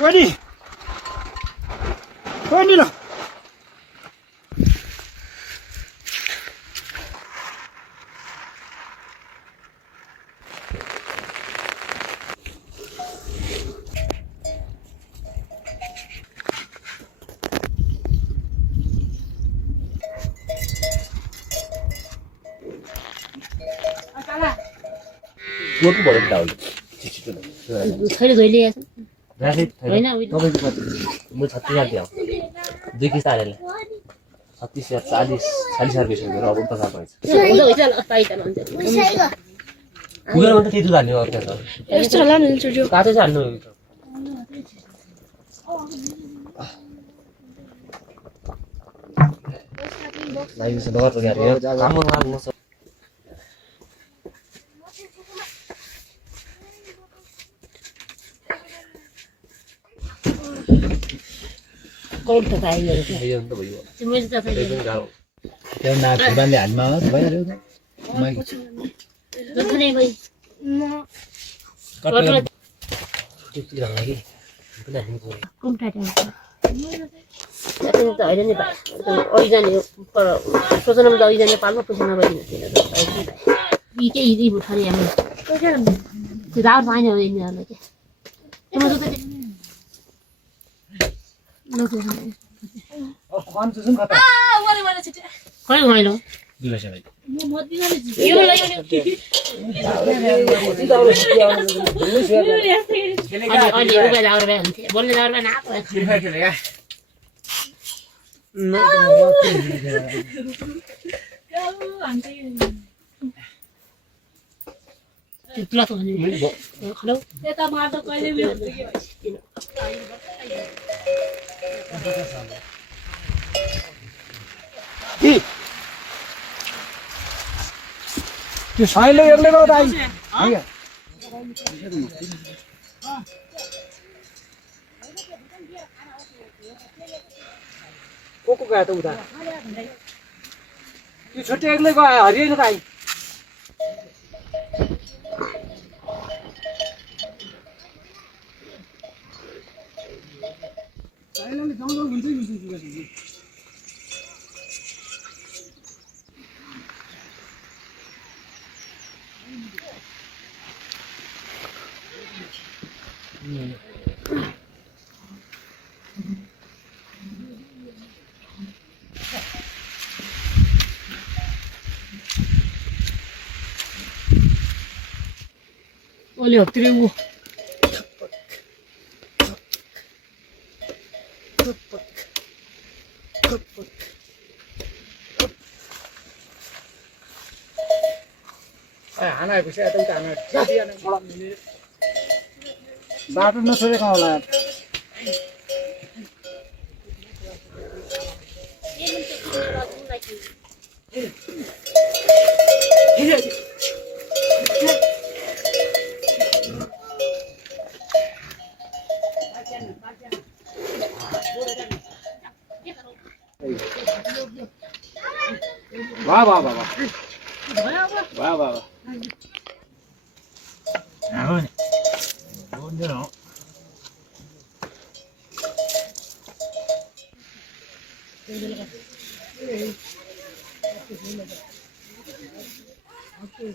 Ready? Ready now. Cuốn cái bộ lên đầu. खैर धोइले राखै हैन तपाईको कति म 36 दियो 2 किस्ता हालेले 36 या 40 40 रुपैयाँ अब त थाहा भएछ हुन्छ हुन्छ ल पाइ त हुन्छ पुगेर मात्र त्यति हाल्ने हो त्यहाँ त यस्तो होला नि छोटो काटे चाहिँ हाल्नु लागि छ डर लाग्यो काम गर्नु सक्छ कोड त पाइयो यो त भयो तिम्रो त एकदम गाह्रो Theo nào thì ban đạn mà phải là được. Mày जखनै भइ cắt lên. त्यो के लागि पनि हामी गयो कुम्टा टाइम त्यति त हैन नि भाइ ओइजन पर सोचनमा त ओइजन नेपालमा पैसा नभइदिन यी के यी बुठारी हामी त्यो दार पाइन हो यिनीहरुले के तिम्रो त Con chú xuống khata. खै घुमाइलो Đưa xe này. यो ल यो अहिले उभा जाएर भए हुन्थ्यो बोल्ने जाएर भए नाप तुला त भने खलो यता मार्दा कहिले भी हुन्छ के Chú sai lên rồi đây. Hay à? Cô gà tụ ta. Chú छोटे अगले को हरिये न ताई. अहिले जंगल हुन्छ नि ओले हत्रे उ हाना आएपछि यता उता हाना बाटो नछोडेको होला वाह वाह वाह वाह वाह वाह nào ơi luôn cho nó Okay.